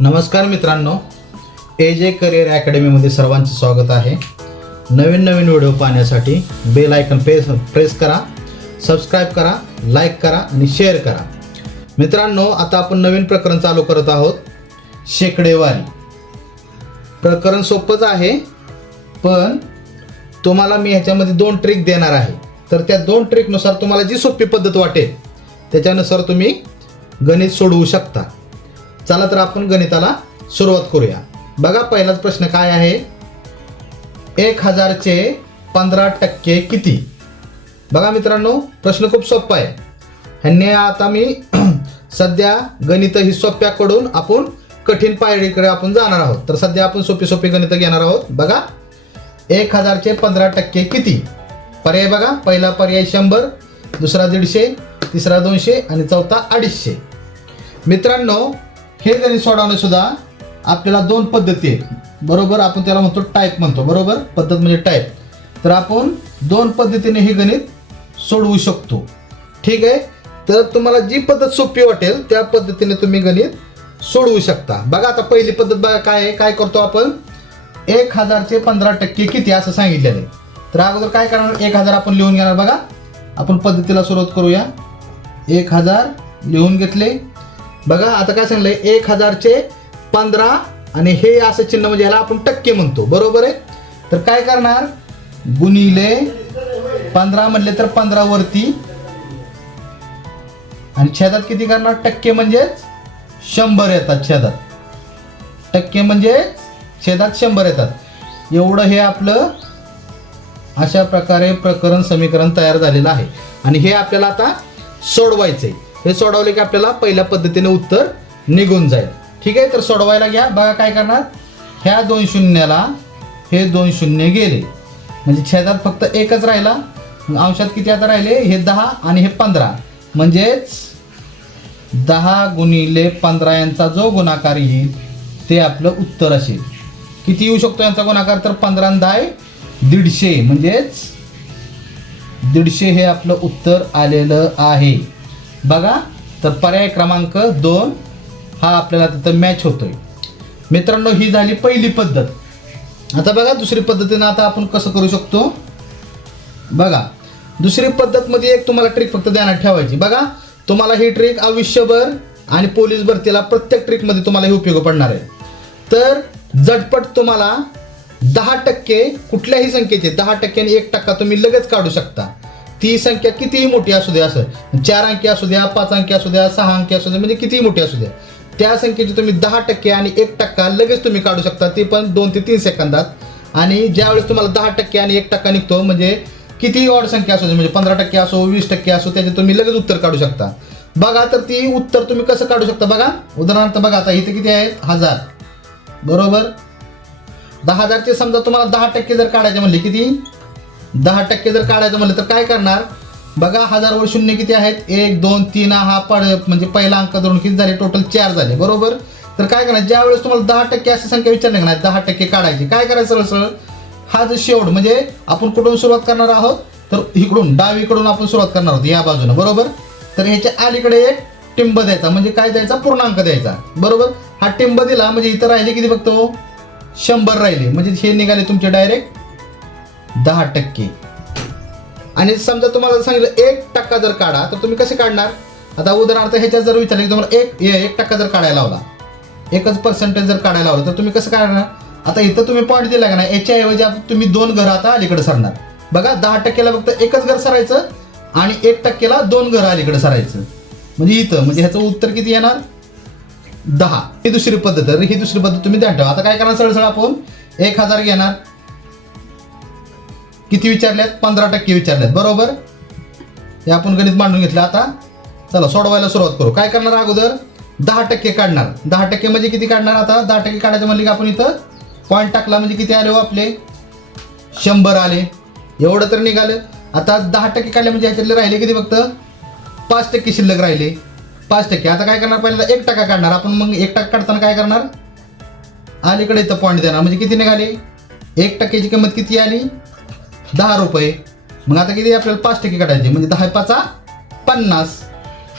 नमस्कार मित्रांनो ए जे करिअर अकॅडमीमध्ये सर्वांचे स्वागत आहे. नवीन नवीन व्हिडिओ पाहण्यासाठी बेल आयकन प्रेस प्रेस करा सबस्क्राईब करा लाईक करा आणि शेअर करा. मित्रांनो आता आपण नवीन प्रकरण चालू करत आहोत. शेकडेवारी. प्रकरण सोपंच आहे पण तुम्हाला मी ह्याच्यामध्ये दोन ट्रिक देणार आहे. तर त्या दोन ट्रिकनुसार तुम्हाला जी सोपी पद्धत वाटेल त्याच्यानुसार तुम्ही गणित सोडवू शकता. चला तर आपण गणिताला सुरुवात करूया. बघा पहिलाच प्रश्न काय आहे? एक हजारचे पंधरा टक्के किती? बघा मित्रांनो प्रश्न खूप सोपा आहे. ह्यांनी आता मी सध्या गणित ही सोप्याकडून आपण कठीण पायरीकडे आपण जाणार आहोत. तर सध्या आपण सोपी सोपी गणित घेणार आहोत. बघा एक हजारचे पंधरा टक्के किती? पर्याय बघा पहिला पर्याय शंभर दुसरा दीडशे तिसरा दोनशे आणि चौथा अडीचशे. मित्रांनो हे गणित सोडवणे सुद्धा आपल्याला दोन पद्धती आहेत. बरोबर? आपण त्याला म्हणतो टाईप म्हणतो. बरोबर? पद्धत म्हणजे टाईप तर आपण दोन पद्धतीने हे गणित सोडवू शकतो. ठीक आहे? तर तुम्हाला जी पद्धत सोपी वाटेल त्या पद्धतीने तुम्ही गणित सोडवू शकता. बघा आता पहिली पद्धत बघा काय आहे काय करतो आपण? एक हजारचे पंधरा टक्के किती असं सांगितलेलं आहे. तर अगोदर काय करणार? एक हजार आपण लिहून घेणार. बघा. आपण पद्धतीला सुरुवात करूया. एक हजार लिहून घेतले. बघा आता काय सांगलंय? एक हजारचे पंधरा आणि हे असं चिन्ह म्हणजे ह्याला आपण टक्के म्हणतो. बरोबर आहे? तर काय करणार? गुणिले पंधरा म्हणले तर पंधरा वरती. आणि छेदात किती करणार? टक्के म्हणजेच शंभर येतात छेदात. टक्के म्हणजे छेदात शंभर येतात. एवढं हे आपलं अशा प्रकारे प्रकरण समीकरण तयार झालेलं आहे. आणि हे आपल्याला आता सोडवायचं आहे हे सोडवले की आपल्याला पहिल्या पद्धतीने उत्तर निघून जाईल. ठीक आहे? तर सोडवायला घ्या. बघा काय करणार? ह्या दोन शून्याला हे दोन शून्य गेले. म्हणजे छेदात फक्त एकच राहिला. अंशात किती आता राहिले? हे दहा आणि हे पंधरा. म्हणजेच दहा गुणिले पंधरा यांचा जो गुणाकार येईल ते आपलं उत्तर असेल. किती येऊ शकतो यांचा गुणाकार? तर पंधरा दहा दीडशे. म्हणजेच दीडशे हे आपलं उत्तर आलेलं आहे. बघा तर पर्याय क्रमांक दोन हा आपल्याला तिथं मॅच होतोय. मित्रांनो ही झाली पहिली पद्धत. आता बघा दुसरी पद्धतीनं आता आपण कसं करू शकतो? बघा दुसरी पद्धतमध्ये एक तुम्हाला ट्रिक फक्त ध्यानात ठेवायची. बघा तुम्हाला ही ट्रिक आयुष्यभर आणि पोलीस भरतीला प्रत्येक ट्रिकमध्ये तुम्हाला हे उपयोग पडणार आहे. तर झटपट तुम्हाला दहा टक्के कुठल्याही संख्येचे दहा टक्के आणि एक टक्का तुम्ही लगेच काढू शकता. ती संख्या कितीही मोठी असू द्या असं. चार अंकी असू द्या पाच अंकी असू द्या सहा अंकी असू द्या म्हणजे कितीही मोठी असू द्या. त्या संख्येची तुम्ही दहा टक्के आणि एक टक्का लगेच तुम्ही काढू शकता. ती पण दोन ते तीन सेकंदात. आणि ज्यावेळेस तुम्हाला दहा टक्के आणि एक टक्का निघतो म्हणजे कितीही ऑड संख्या असू दे म्हणजे पंधरा टक्के असो वीस टक्के असो त्याचे तुम्ही लगेच उत्तर काढू शकता. बघा तर ती उत्तर तुम्ही कसं काढू शकता बघा. उदाहरणार्थ बघा आता इथे किती आहेत? हजार. बरोबर? दहा हजारचे समजा तुम्हाला दहा टक्के जर काढायचे म्हणले किती? दहा टक्के जर काढायचं म्हणलं तर काय करणार? बघा हजारवर शून्य किती आहेत? एक दोन तीन हा पड म्हणजे पहिला अंक धरून किती झाले? टोटल चार झाले बरोबर? तर काय करणार? ज्या वेळेस तुम्हाला दहा टक्के अशी संख्या विचारली नाही दहा टक्के काढायची. काय करायचं सरळ सरळ हा जो शेवट म्हणजे आपण कुठून सुरुवात करणार आहोत? तर इकडून डावीकडून आपण सुरुवात करणार आहोत या बाजूने बरोबर? तर ह्याच्या अलीकडे एक टिंब द्यायचा म्हणजे काय द्यायचा? पूर्णांक द्यायचा बरोबर? हा टिंब दिला म्हणजे इथं राहिले किती बघतो शंभर राहिले म्हणजे हे निघाले तुमचे डायरेक्ट दहा टक्के. आणि समजा तुम्हाला सांगितलं एक टक्का जर काढा तर तुम्ही कसे काढणार? आता उदाहरणार्थ ह्याच्यात जर विचारलं की तुम्हाला एक एक टक्का जर काढायला लावला एकच पर्सेंटेज जर काढायला लावलं तर तुम्ही कसं काढणार? आता इथं तुम्ही पॉईंट दिला का नाही? याच्याऐवजी तुम्ही दोन घर आता अलीकडे सरणार. बघा दहा टक्क्याला फक्त एकच घर सरायचं आणि एक टक्क्याला दोन घर अलीकडे सरायचं. म्हणजे इथं म्हणजे ह्याचं उत्तर किती येणार? दहा. ही दुसरी पद्धत. ही दुसरी पद्धत तुम्ही ध्यान ठेवा. आता काय करणार? सरळ सरळ आपण एक हजार घेणार. किती विचारल्यात? पंधरा टक्के विचारल्यात. बरोबर? हे आपण गणित मांडून घेतलं आता. चला सोडवायला सुरुवात करू. काय करणार अगोदर? दहा टक्के काढणार. दहा टक्के म्हणजे किती काढणार आता? दहा टक्के काढायचं म्हणले की आपण इथं पॉईंट टाकला म्हणजे किती आले हो आपले? शंभर आले. एवढं तर निघालं. आता दहा टक्के काढले म्हणजे ह्याच्यातले राहिले किती फक्त? पाच टक्के शिल्लक राहिले. पाच टक्के. आता काय करणार? पहिल्यांदा एक टक्का काढणार. आपण मग एक टक्का काढताना काय करणार? अलीकडे इथं पॉईंट देणार. म्हणजे किती निघाले? एक टक्क्याची किंमत किती आली? दहा रुपये. मग आता किती आपल्याला पाच टक्के काढायचे? म्हणजे दहा पाचा पन्नास.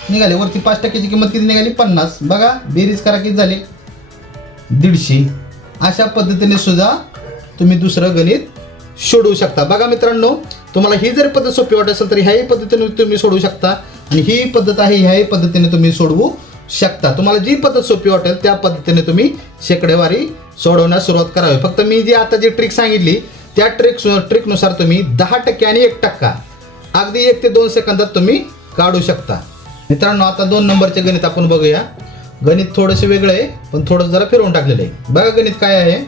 निघाले. वरती पाच टक्क्याची किंमत किती निघाली? पन्नास. बघा बेरीज करा किती झाली? दीडशे. अशा पद्धतीने सुद्धा तुम्ही दुसरं गणित सोडवू शकता. बघा मित्रांनो तुम्हाला ही जर पद्धत सोपी वाटत असेल तर ह्याही पद्धतीने तुम्ही सोडवू शकता. आणि ही पद्धत आहे ह्याही पद्धतीने तुम्ही सोडवू शकता. तुम्हाला जी पद्धत सोपी वाटेल त्या पद्धतीने तुम्ही शेकडेवारी सोडवण्यास सुरुवात करावी. फक्त मी जी आता जी ट्रिक सांगितली त्या ट्रिक ट्रिकनुसार तुम्ही दहा टक्के आणि एक टक्का. अगदी एक ते दोन सेकंदात तुम्ही काढू शकता. मित्रांनो आता दोन नंबरचे गणित आपण बघूया. गणित थोडंसं वेगळं आहे पण थोडं जरा फिरवून टाकलेलं आहे. बघा गणित काय आहे?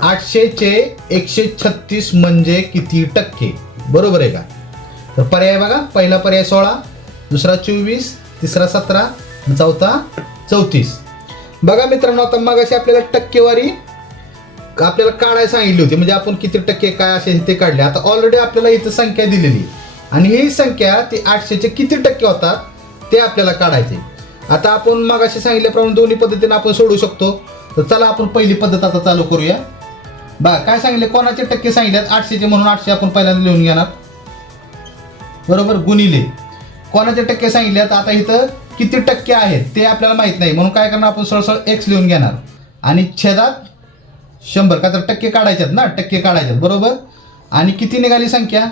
आठशेचे एकशे छत्तीस म्हणजे किती टक्के? बरोबर आहे का? तर पर्याय बघा. पहिला पर्याय सोळा दुसरा चोवीस तिसरा सतरा चौथा चौतीस. बघा मित्रांनो आता मग अशी आपल्याला टक्केवारी आपल्याला काढायला सांगितली होती? म्हणजे आपण किती टक्के काय असे ते काढले? आता ऑलरेडी आपल्याला इथं संख्या दिलेली. आणि ही संख्या ती आठशेचे किती टक्के होतात ते आपल्याला काढायचे. आता आपण मागाशी सांगितल्याप्रमाणे दोन्ही पद्धतीने आपण सोडू शकतो. तर चला आपण पहिली पद्धत आता चालू करूया. बा काय सांगितले? कोणाचे टक्के सांगितल्यात आठशेचे म्हणून आठशे आपण पहिल्यांदा लिहून घेणार. बरोबर? गुणिले. कोणाचे टक्के सांगितल्यात आता इथं किती टक्के आहेत ते आपल्याला माहीत नाही. म्हणून काय करणार? आपण सरळ एक्स लिहून घेणार. आणि छेदात शंभर का तर टक्के काढायच्यात ना टक्के काढायच्यात बरोबर? आणि किती निघाली संख्या?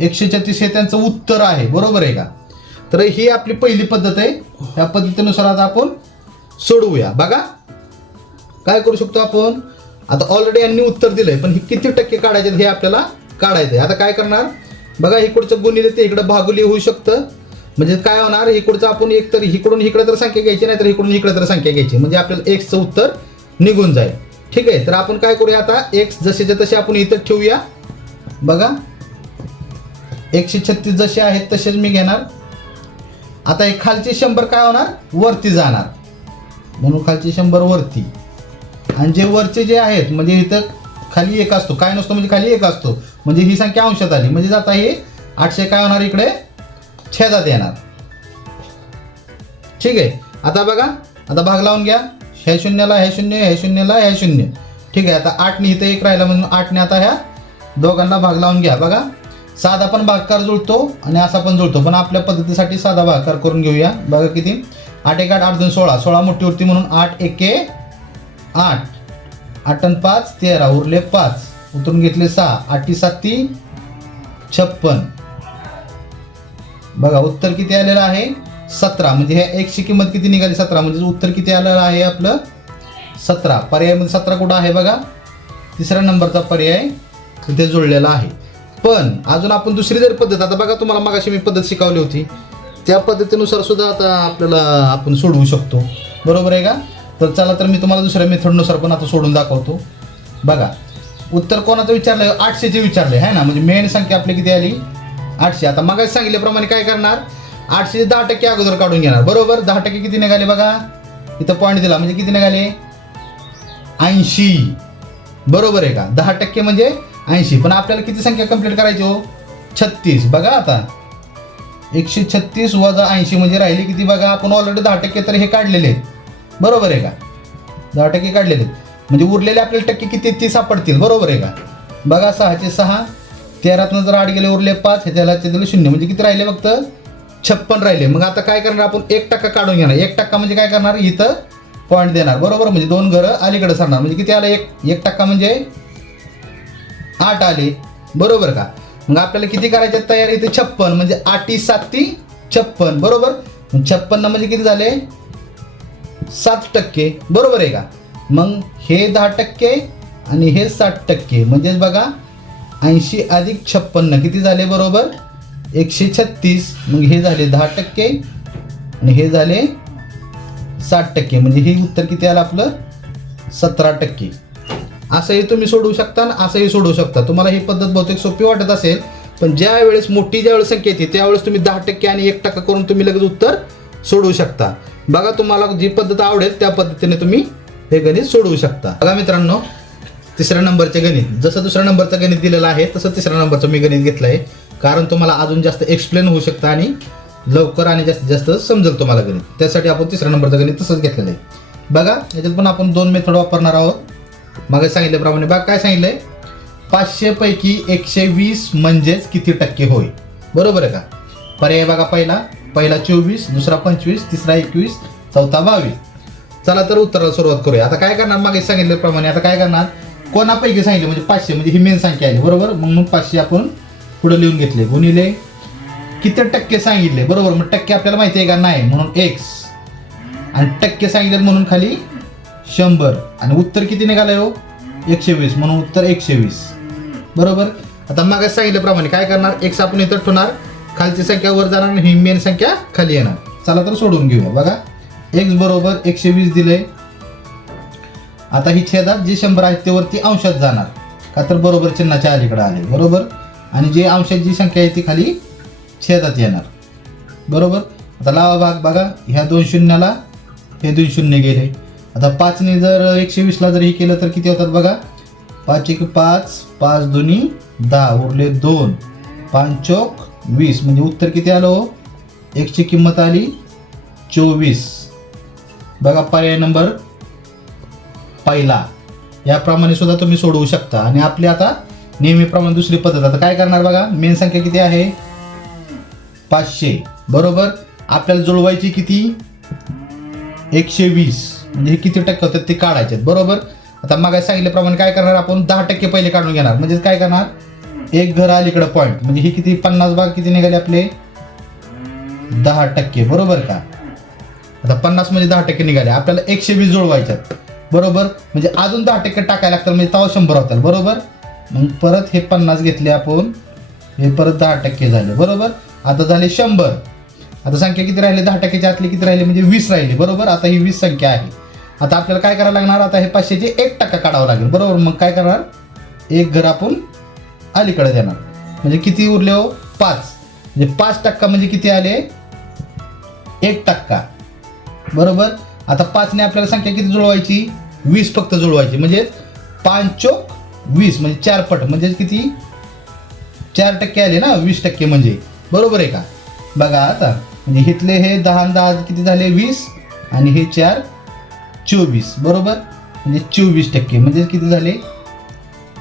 एकशे छत्तीस हे त्यांचं उत्तर आहे बरोबर आहे का? तर ही आपली पहिली पद्धत आहे. या पद्धतीनुसार आता आपण सोडवूया. बघा. काय करू शकतो आपण? आता ऑलरेडी यांनी उत्तर दिलंय पण हे किती टक्के काढायचे हे आपल्याला काढायचं आहे आता काय करणार? बघा इकडचं गुन्हे ते इकडं भागुली होऊ शकतं. म्हणजे काय होणार? इकडचं आपण एक तर इकडून इकडे तर संख्या घ्यायची नाही तर इकडून इकडे तर संख्या घ्यायची. म्हणजे आपल्याला एक्सचं उत्तर निघून जाईल. ठीक आहे तर आपण काय करूया आता? एक्स जसेच्या तसे आपण इथं ठेवूया. बघा. एकशे छत्तीस जसे आहेत तसेच मी घेणार. आता हे खालचे शंभर काय होणार? वरती जाणार. म्हणून खालचे शंभर वरती. आणि जे वरचे जे आहेत म्हणजे इथं खाली एक असतो. काय नसतो म्हणजे खाली एक असतो. म्हणजे ही संख्या अंशात आली. म्हणजे आता हे आठशे काय होणार इकडे? छेदात येणार. ठीक आहे. आता बघा. आता भाग लावून घ्या. ह्या शून्याला ह्या शून्य ह्या शून्याला ह्या शून्य. ठीक आहे आता आठने इथं एक राहिला म्हणून आठने आता ह्या दोघांना भाग लावून घ्या. बघा साधा पण भागकार जुळतो आणि असा पण जुळतो. पण आपल्या पद्धतीसाठी साधा भागकार करून घेऊया. बघा किती. आठ एक आठ आठ दोन सोळा. सोळा मोठी उरती म्हणून आठ एके आठ. आठ पाच तेरा. उरले पाच. उतरून घेतले सहा. आठी साती छप्पन. बघा उत्तर किती आलेलं आहे? सतरा. म्हणजे ह्या एकची किंमत किती निघाली? सतरा. म्हणजे उत्तर किती आलेलं आहे आपलं? सतरा. पर्यायमध्ये म्हणजे सतरा कुठं आहे बघा? तिसऱ्या नंबरचा पर्याय तिथे जुळलेला आहे. पण अजून आपण दुसरी जर पद्धत आता बघा तुम्हाला मगाशी मी पद्धत शिकवली होती. त्या पद्धतीनुसार सुद्धा आता आपल्याला आपण सोडवू शकतो. बरोबर आहे का? तर चला तर मी तुम्हाला दुसऱ्या मेथडनुसार पण आता सोडून दाखवतो. बघा. उत्तर कोणाचं विचारलं आठशेचे विचारले आहे ना? म्हणजे मेन संख्या आपली किती आली? आठशे. आता मग सांगितल्याप्रमाणे काय करणार? आठशे दहा टक्के अगोदर काढून घेणार. बरोबर? दहा टक्के किती निघाले बघा? इथं पॉईंट दिला. म्हणजे किती निघाले? ऐंशी. बरोबर आहे का? दहा टक्के म्हणजे ऐंशी. पण आपल्याला किती संख्या कंप्लीट करायची हो? छत्तीस. बघा आता. एकशे छत्तीस वजा ऐंशी म्हणजे राहिली किती बघा? आपण ऑलरेडी दहा टक्के तर हे काढलेले आहेत. बरोबर आहे का? दहा टक्के काढलेले आहेत. म्हणजे उरलेले आपल्याला टक्के किती आहेत ते सापडतील. बरोबर आहे का? बघा सहाचे सहा. तेरातनं जर आठ गेले उरले पाच. ह्याच्याला ते दिले शून्य. म्हणजे किती राहिले फक्त? छप्पन राहिले. मग आता काय करणार आपण? एक टक्का काढून घेणार. एक टक्का म्हणजे काय करणार? इथं पॉईंट देणार. बरोबर? म्हणजे दोन घरं अलीकडे सरणार. म्हणजे किती आलं? एक एक टक्का म्हणजे आठ आले. बरोबर का? मग आपल्याला किती करायचे आहेत तयार? इथे छप्पन. म्हणजे आठी साती छप्पन. बरोबर? छप्पन्न म्हणजे किती झाले? सात टक्के. बरोबर आहे का? मग हे दहा टक्के आणि हे साठ टक्के. म्हणजेच बघा ऐंशी अधिक छप्पन्न. किती झाले? बरोबर? एकशे छत्तीस मग हे झाले दहा टक्के आणि हे झाले साठ टक्के. म्हणजे हे उत्तर किती आलं आपलं? सतरा टक्के. असंही तुम्ही सोडवू शकता आणि असंही सोडवू शकता. तुम्हाला ही पद्धत बहुतेक सोपी वाटत असेल पण ज्या वेळेस मोठी ज्यावेळेस संख्या येते त्यावेळेस तुम्ही दहा टक्के आणि एक टक्का करून तुम्ही लगेच उत्तर सोडवू शकता. बघा तुम्हाला जी पद्धत आवडेल त्या पद्धतीने तुम्ही हे गणित सोडवू शकता. बघा मित्रांनो तिसऱ्या नंबरचे गणित. जसं दुसऱ्या नंबरचं गणित दिलेलं आहे तसं तिसऱ्या नंबरचं मी गणित घेतलं आहे कारण तुम्हाला अजून जास्त एक्सप्लेन होऊ शकतं आणि लवकर आणि जास्तीत जास्त समजेल तुम्हाला गणित. त्यासाठी आपण तिसऱ्या नंबरचं गणित तसंच घेतलेलं आहे. बघा याच्यात पण आपण दोन मेथड वापरणार आहोत. मग सांगितल्याप्रमाणे बघा काय सांगितलं आहे पाचशेपैकी एकशे वीस म्हणजेच किती टक्के होय? बरोबर आहे का? पर्याय बघा पहिला. पहिला चोवीस दुसरा पंचवीस तिसरा एकवीस चौथा बावीस. चला तर उत्तराला सुरुवात करूया. आता काय करणार? मागे सांगितल्याप्रमाणे आता काय करणार? कोणापैकी सांगितलं? म्हणजे पाचशे म्हणजे ही मेन संख्या आहे. बरोबर? म्हणून मग पाचशे आपण पुढे लिहून घेतले. गुणिले किती टक्के सांगितले? बरोबर मग टक्के आपल्याला माहिती आहे का? नाही. म्हणून एक्स आणि टक्के सांगितले म्हणून खाली शंभर. आणि उत्तर किती निघालं हो? एकशे वीस म्हणून उत्तर एकशे वीस बरोबर? आता मग सांगितल्याप्रमाणे काय करणार? एक्स आपण इथं ठेवणार. खालची संख्या वर जाणार आणि ही मेन संख्या खाली येणार. चला तर सोडून घेऊया. बघा. एक्स बरोबर एकशे वीस दिले आता ही छेदात जे शंभर आहेत ते वरती अंशात जाणार. का तर बरोबर चिन्हाच्या अलीकडे आले. बरोबर? आणि जे अंशात जी संख्या आहे ती खाली छेदात येणार. बरोबर? आता लावा भाग बघा. ह्या दोन शून्याला हे दोन शून्य गेले. आता पाचने जर एकशे वीसला जर हे केलं तर किती होतात बघा? पाच एक पाच पाच दोन्ही दहा उरले दोन. पाच चौक वीस म्हणजे उत्तर किती आलं हो? एकची किंमत आली चोवीस. बघा पर्याय नंबर पहिला. याप्रमाणे सुद्धा तुम्ही सोडवू शकता. आणि आपली आता नेहमीप्रमाणे दुसरी पद्धत. आता काय करणार बघा? मेन संख्या किती आहे? पाचशे. बरोबर? आपल्याला जुळवायची किती? एकशे वीस. म्हणजे हे किती टक्के होतात ते काढायचे आहेत, बरोबर? आता मग सांगितल्याप्रमाणे काय करणार आपण? दहा टक्के पहिले काढून घेणार. म्हणजे काय करणार? एक घर अलीकडं पॉईंट म्हणजे हे किती? पन्नास भाग किती निघाले आपले? दहा टक्के. बरोबर का? आता पन्नास म्हणजे दहा टक्के निघाले. आपल्याला एकशे वीस जुळवायच्यात बरोबर? म्हणजे अजून दहा टक्के टाकायला लागतात. म्हणजे तवा शंभर होतात. बरोबर? मग परत हे पन्नास घेतले आपण हे परत दहा टक्के झाले बरोबर? आता झाले शंभर. आता संख्या किती राहिले? दहा टक्क्याच्या आतले किती राहिले? म्हणजे वीस राहिले बरोबर? आता ही वीस संख्या आहे. आता आपल्याला काय करायला लागणार? आता हे पाचशेचे एक टक्का काढावं लागेल बरोबर? मग काय करणार? एक घर आपण अलीकडे देणार. म्हणजे किती उरले हो? पाच. म्हणजे पाच टक्का म्हणजे किती आले? एक टक्का. बरोबर? आता पाचने आपल्याला संख्या किती जुळवायची? वीस फक्त जुळवायची. म्हणजे पाच चोक वीस म्हणजे चार पट म्हणजे किती? चार टक्के आले ना वीस टक्के म्हणजे. बरोबर आहे का? बघा आता म्हणजे इथले हे दहा दहा किती झाले? वीस. आणि हे चार चोवीस. बरोबर? म्हणजे चोवीस टक्के म्हणजे किती झाले?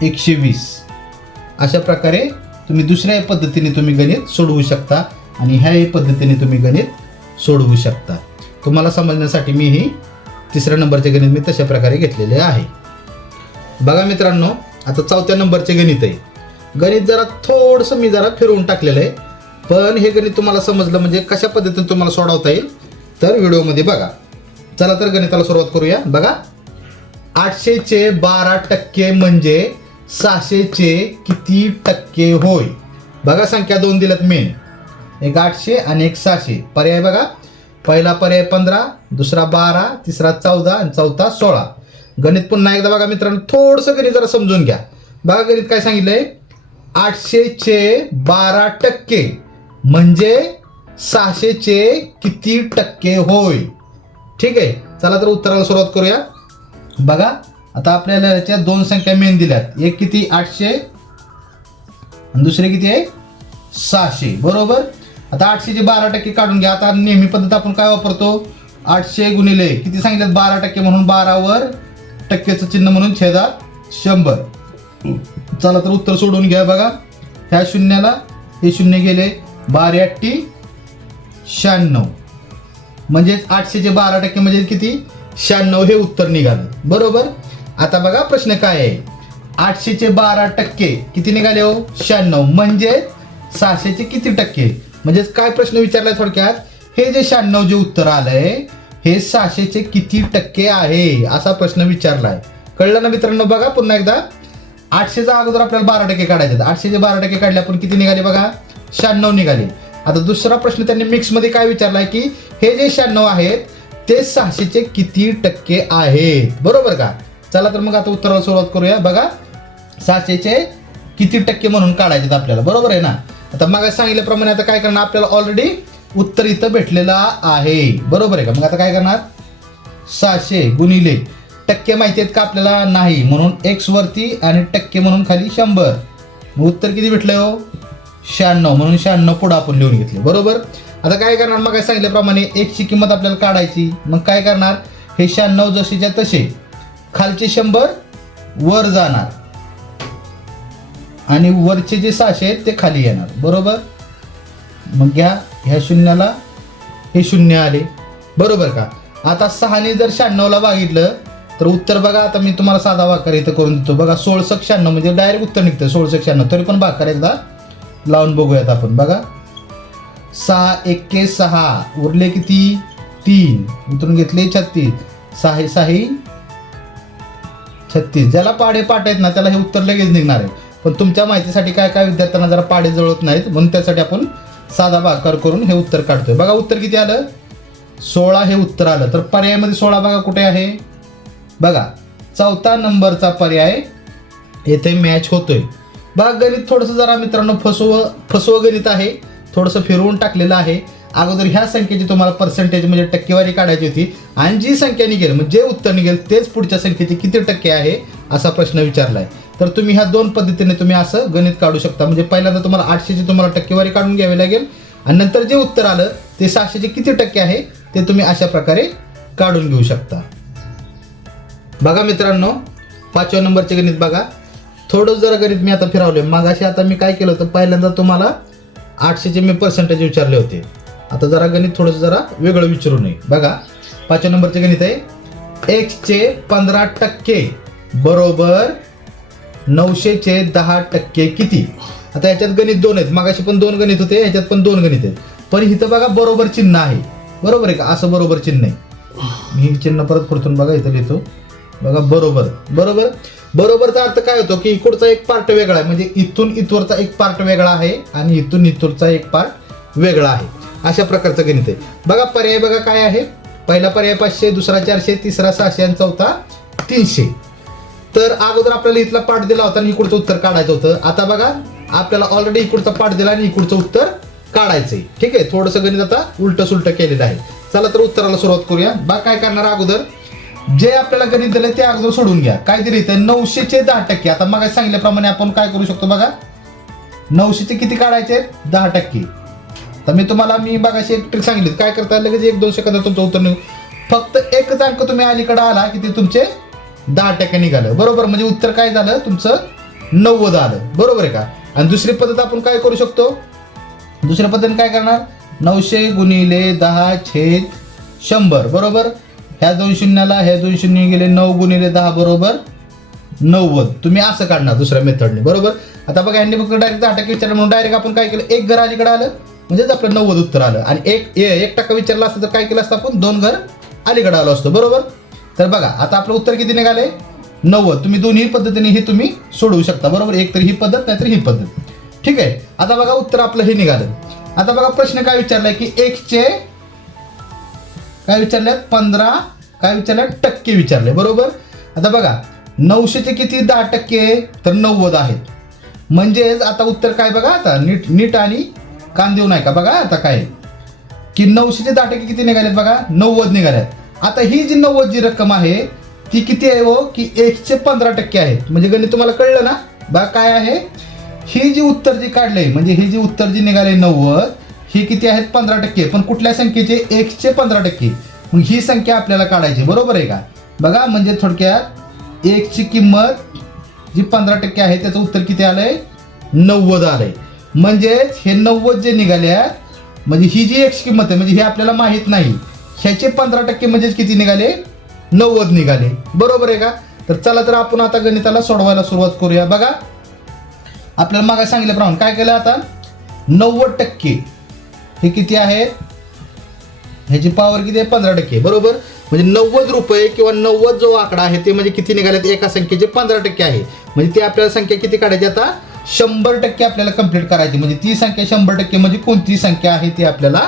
एकशे वीस. अशा प्रकारे तुम्ही दुसऱ्या पद्धतीने तुम्ही गणित सोडवू शकता आणि ह्या पद्धतीने तुम्ही गणित सोडवू शकता. तुम्हाला समजण्यासाठी मी ही तिसऱ्या नंबरचे गणित मी तशा प्रकारे घेतलेले आहे. बघा मित्रांनो आता चौथ्या नंबरचे गणित आहे. गणित जरा थोडंसं मी जरा फिरवून टाकलेलं आहे. पण हे गणित तुम्हाला समजलं म्हणजे कशा पद्धतीने तुम्हाला सोडवता येईल तर व्हिडिओमध्ये बघा. चला तर गणिताला सुरुवात करूया. बघा. आठशेचे बारा टक्के म्हणजे सहाशेचे किती टक्के होय? बघा संख्या दोन दिल्यात मेन एक आठशे आणि एक सहाशे. पर्याय बघा. पहिला पर्याय पंधरा दुसरा बारा तिसरा चौदा आणि चौथा सोळा. गणित पुन्हा एकदा बघा मित्रांनो थोडंसं गणित जरा समजून घ्या. बघा गणित काय सांगितलंय? आठशेचे बारा टक्के. म्हणजे सहाशेचे किती टक्के होय? ठीक आहे चला तर उत्तराला सुरुवात करूया. बघा आता आपल्याला याच्या दोन संख्या मेन दिल्यात. एक किती? आठशे. आणि दुसरे किती आहे? सहाशे. बरोबर? आता आठशेचे बारा टक्के काढून घ्या. आता नेहमी पद्धत आपण काय वापरतो? आठशे गुणिले किती सांगितलं बारा टक्के म्हणून बारावर टक्केचं चिन्ह म्हणून छेदात शंभर. चला तर उत्तर सोडून घ्या बघा. ह्या शून्याला हे शून्य गेले बारा अट्टी शहाण्णव. म्हणजेच आठशेचे बारा टक्के म्हणजे किती? शहाण्णव हे उत्तर निघालं. बरोबर? आता बघा प्रश्न काय आहे? आठशेचे बारा टक्के किती निघाले हो? शहाण्णव. म्हणजे सहाशेचे किती टक्के? म्हणजेच काय प्रश्न विचारलाय थोडक्यात? हे जे शहाण्णव जे उत्तर आलंय हे सहाशेचे किती टक्के आहे? असा प्रश्न विचारलाय. कळलं ना मित्रांनो? बघा पुन्हा एकदा. आठशेचा अगोदर आपल्याला बारा टक्के काढायचे आहेत. आठशेचे बारा टक्के काढले आपण किती निघाले बघा? शहाण्णव निघाले. आता दुसरा प्रश्न त्यांनी मिक्समध्ये काय विचारलाय की हे जे शहाण्णव आहेत ते सहाशेचे किती टक्के आहेत? बरोबर का? चला तर मग आता उत्तराला सुरुवात करूया. बघा. सहाशेचे किती टक्के म्हणून काढायचे आहेत आपल्याला. बरोबर आहे ना? आता मग सांगितल्याप्रमाणे आता काय करणार? आपल्याला ऑलरेडी उत्तर इथं भेटलेलं आहे. बरोबर आहे का? मग आता काय करणार? सहाशे गुणिले. टक्के माहिती आहेत का आपल्याला? नाही. म्हणून एक्स वरती आणि टक्के म्हणून खाली शंभर. मग उत्तर किती भेटलं हो? शहाण्णव. म्हणून शहाण्णव पुढं आपण लिहून घेतले. बरोबर? आता काय करणार? मग काय सांगितल्याप्रमाणे एकची किंमत आपल्याला काढायची. मग काय करणार? हे शहाण्णव जसेच्या तसे. खालचे शंभर वर जाणार. आणि वरचे जे सहाशे आहेत ते खाली येणार. बरोबर? मग घ्या. ह्या शून्याला हे शून्य आले. बरोबर का? आता सहाने जर शहाण्णवला भागितलं तर उत्तर बघा आता मी तुम्हाला साधा भाकर इथं करून देतो. बघा सोळसक शहाण्णव म्हणजे डायरेक्ट उत्तर निघतं. सोळसक शहाण्णव. तरी पण भाकर एकदा लावून बघूयात आपण. बघा. सहा एक्के सहा. उरले किती? तीन. उतरून घेतले छत्तीस. सहा सहा छत्तीस. ज्याला पाडे पाठ आहेत ना त्याला हे उत्तर लगेच निघणार आहे. पण तुमच्या माहितीसाठी काय काय विद्यार्थ्यांना जरा पाडे जळत नाहीत म्हणून त्यासाठी आपण साधा भाकर करून हे उत्तर काढतोय. बघा उत्तर किती आलं? सोळा हे उत्तर आलं. तर पर्यायामध्ये सोळा बघा कुठे आहे? बघा चौथा नंबरचा पर्याय येथे मॅच होतोय. बघा गणित थोडंसं जरा मित्रांनो फसव फसवं गणित आहे. थोडंसं फिरवून टाकलेलं आहे. अगोदर ह्या संख्येची तुम्हाला पर्सेंटेज म्हणजे टक्केवारी काढायची होती. आणि जी संख्या निघेल म्हणजे जे उत्तर निघेल तेच पुढच्या संख्येचे किती टक्के आहे असा प्रश्न विचारला आहे तर तुम्ही ह्या दोन पद्धतीने तुम्ही असं गणित काढू शकता. म्हणजे पहिल्यांदा तुम्हाला आठशेची तुम्हाला टक्केवारी काढून घ्यावी लागेल. आणि नंतर जे उत्तर आलं ते सहाशेचे किती टक्के आहे ते तुम्ही अशा प्रकारे काढून घेऊ शकता. बघा मित्रांनो पाचव्या नंबरचे गणित बघा. थोडं जरा गणित मी आता फिरवले मागाशी आता मी काय केलं होतं पहिल्यांदा तुम्हाला आठशेचे मी पर्सेंटेज विचारले होते. आता जरा गणित थोडंसं जरा वेगळं विचारू नये. बघा पाचव्या नंबरचे गणित आहे. एक्सचे पंधरा टक्के बरोबर नऊशेचे दहा टक्के किती? आता याच्यात गणित दोन आहेत. मागाशी पण दोन गणित होते याच्यात पण दोन गणित आहेत. पण इथं बघा बरोबर चिन्ह आहे. बरोबर आहे का? असं बरोबर चिन्ह आहे. मी चिन्ह परत पुढतून बघा इथं लिहितो. बघा बरोबर. बरोबर? बरोबरचा अर्थ काय होतो की इकडचा एक पार्ट वेगळा आहे. म्हणजे इथून इथवरचा एक पार्ट वेगळा आहे आणि इथून इथवरचा एक पार्ट वेगळा आहे. अशा प्रकारचं गणित आहे. बघा पर्याय बघा काय आहे. पहिला पर्याय पाचशे दुसरा चारशे तिसरा सहाशे आणि चौथा तीनशे. तर अगोदर आपल्याला इथला पाठ दिला होता आणि इकडचं उत्तर काढायचं होतं. आता बघा आपल्याला ऑलरेडी इकडचा पाठ दिला आणि इकडचं उत्तर काढायचंय. ठीक आहे? थोडंसं गणित आता उलट सुलट केलेलं आहे. चला तर उत्तराला सुरुवात करूया. बा काय करणार अगोदर? जे आपल्याला गणित दिलंय ते अगोदर सोडून घ्या. काय दिलं इथं? नऊशेचे दहा टक्के. आता मग सांगितल्याप्रमाणे आपण काय करू शकतो बघा? नऊशेचे किती काढायचे? दहा टक्के. तर मी तुम्हाला मी बघाशी एक ट्रिक सांगितली. काय करता लगेच एक दोन सेकंदात तुमचं उत्तर निघू फक्त एकच अंक तुम्ही अलीकडे आला की ते तुमचे दहा टक्के निघालं. बरोबर? म्हणजे उत्तर काय झालं? तुमचं नव्वद आलं. बरोबर आहे का? आणि दुसरी पद्धत आपण काय करू शकतो? दुसऱ्या पद्धतीने काय करणार? नऊशे गुणिले दहा छेद शंभर. बरोबर? ह्या दोन शून्याला ह्या दोन शून्य गेले नऊ गुणिले दहा बरोबर? नव्वद. तुम्ही असं काढणार दुसऱ्या मेथडने बरोबर? आता बघा यांनी फक्त डायरेक्ट दहा टक्के विचारलं म्हणून डायरेक्ट आपण काय केलं? एक घर अलीकडे आलं. म्हणजेच आपलं नव्वद उत्तर आलं. आणि एक ए- एक टक्का विचारला असतं तर काय केलं असतं आपण? दोन घर अलीकडे आलो असतो. बरोबर? तर बघा आता आपलं उत्तर किती निघाले नव्वद. तुम्ही दोन्ही पद्धतीने हे तुम्ही सोडवू शकता. बरोबर? एक तर ही पद्धत नाहीतर ही पद्धत. ठीक आहे? आता बघा उत्तर आपलं हे निघालं. आता बघा प्रश्न काय विचारलाय की एकचे काय विचारल्यात? पंधरा. काय विचारल्यात? टक्के विचारले. बरोबर? आता बघा नऊशेचे किती? दहा टक्के. तर नव्वद आहेत. म्हणजेच आता उत्तर काय बघा? आता नीट नीट आणि कान देऊ नये का बघा आता काय की नऊशेचे दहा टक्के किती निघालेत बघा? नव्वद निघाल्यात. आता ही जी नव्वद जी रक्कम आहे ती किती आहे हो? की एकशे पंधरा टक्के आहेत म्हणजे गणित तुम्हाला कळलं ना? बघा काय आहे? ही जी उत्तर जी काढले म्हणजे ही जी उत्तर जी निघाले नव्वद ही किती आहेत? पंधरा टक्के. पण कुठल्या संख्येचे? एकशे पंधरा टक्के. मग ही संख्या आपल्याला काढायची. बरोबर आहे का? बघा म्हणजे थोडक्यात एकची किंमत जी पंधरा टक्के आहे त्याचं उत्तर किती आलंय? नव्वद आलंय. म्हणजेच हे नव्वद जे निघाल्यात म्हणजे ही जी एक किंमत आहे म्हणजे हे आपल्याला माहीत नाही ह्याचे पंधरा टक्के म्हणजेच किती निघाले? नव्वद निघाले. बरोबर आहे का? तर चला तर आपण आता गणिताला सोडवायला सुरुवात करूया. बघा आपल्याला मागा सांगितल्याप्रमाणे काय केलं आता? नव्वद टक्के. हे किती आहे? ह्याची पॉवर किती आहे? पंधरा टक्के. बरोबर? म्हणजे नव्वद रुपये किंवा नव्वद जो आकडा आहे ते म्हणजे किती निघाले एका संख्येचे पंधरा टक्के आहे. म्हणजे ती आपल्याला संख्या किती काढायची आता? शंभर टक्के आपल्याला कंप्लीट करायची. म्हणजे ती संख्या शंभर टक्के म्हणजे कोणती संख्या आहे ती आपल्याला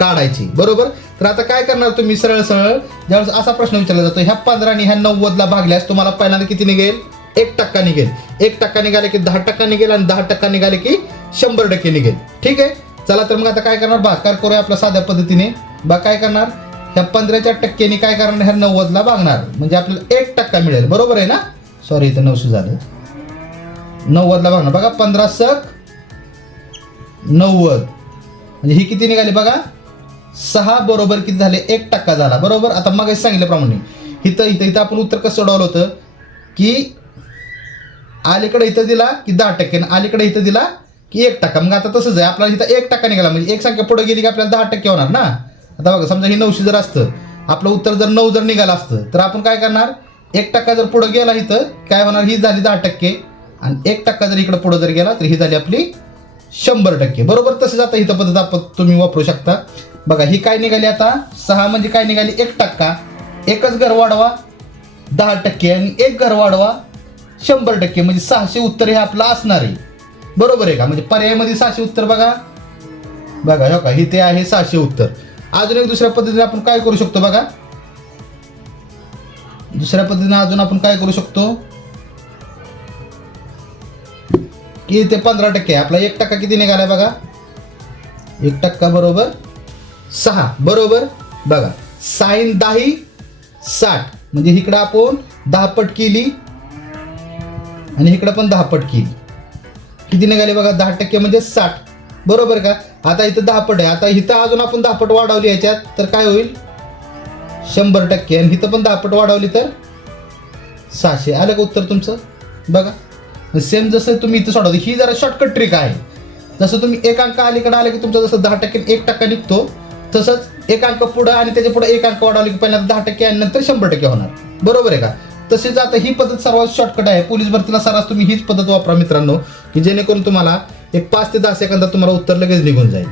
काढायची. बरोबर? तर आता काय करणार तुम्ही सरळ सरळ? ज्यावेळेस असा प्रश्न विचारला जातो ह्या पंधराने ह्या नव्वदला भागल्यास तुम्हाला पहिल्यांदा किती निघेल? एक टक्का निघेल. एक टक्का निघाले की दहा टक्का निघेल आणि दहा टक्का निघाले की शंभर टक्के निघेल. ठीक आहे? चला तर मग आता काय करणार? भाकार करूया आपल्या साध्या पद्धतीने. बा काय करणार? ह्या पंधराच्या टक्क्यांनी काय करणार? ह्या नव्वदला भागणार. म्हणजे आपल्याला एक टक्का मिळेल. बरोबर आहे ना? सॉरी इथं नऊशे झालं. नव्वदला भागणार बघा पंधरा सक नव्वद. म्हणजे ही किती निघाली बघा? सहा बरोबर किती झाले? एक टक्का झाला. बरोबर? आता मग सांगितल्याप्रमाणे. इथं इथं इथं आपण उत्तर कसं सोडवलं होतं? की अलीकडे इथं दिला की दहा टक्के अलीकडे इथं दिला की एक टक्का. मग आता तसंच आहे. आपल्याला इथं एक टक्का निघाला. म्हणजे एक संख्या पुढे गेली की आपल्याला दहा टक्के होणार ना? आता बघा समजा हे नऊशे जर असतं आपलं उत्तर जर नऊ जर निघालं असतं तर आपण काय करणार? एक टक्का जर पुढं गेला इथं काय होणार? ही झाली दहा टक्के. आणि एक टक्का जर इकडं पुढं जर गेला तर ही झाली आपली शंभर टक्के. बरोबर तसं आता इथं पद्धत आपण तुम्ही वापरू शकता. बघा ही काय निघाली आता? सहा म्हणजे काय निघाली? एक टक्का. एकच घर वाढवा दहा टक्के. आणि एक घर वाढवा शंभर टक्के. म्हणजे सहाशे उत्तर हे आपलं असणार आहे. बरोबर आहे का? म्हणजे पर्यायामध्ये सहाशे उत्तर बघा. बघा हो का? ही ते आहे सहाशे उत्तर. अजून एक दुसऱ्या पद्धतीने आपण काय करू शकतो बघा? दुसऱ्या पद्धतीने अजून आपण काय करू शकतो? की ते पंधरा टक्के आहे. आपला एक टक्का किती निघाला बघा? एक टक्का बरोबर सहा. बरोबर? बघा. साईन दाही साठ. म्हणजे इकडं आपण दहा पट केली आणि इकडं पण दहा पट केली. किती निघाले बघा? दहा टक्के म्हणजे साठ. बरोबर का? आता इथं दहा पट आहे. आता इथं अजून आपण दहा पट वाढवली याच्यात तर काय होईल? शंभर टक्के. आणि इथं पण दहा पट वाढवली तर सहाशे. आलं का उत्तर तुमचं? बघा. सेम जसं तुम्ही इथं सोडवतो ही जरा शॉर्टकट ट्रिक आहे. जसं तुम्ही एक अंक अलीकडे आले की तुमचा जसं दहा टक्के एक टक्का निघतो तसंच एक अंक पुढं आणि त्याच्या पुढे एक अंक वाढवले की पहिल्यांदा दहा टक्के आणि नंतर शंभर टक्के होणार. बरोबर आहे का? तसेच आता ही पद्धत सर्वात शॉर्टकट आहे. पोलीस भरतीला सर्रास तुम्ही हीच पद्धत वापरा मित्रांनो की जेणेकरून तुम्हाला एक पाच ते दहा सेकंदात तुम्हाला उत्तर लगेच निघून जाईल.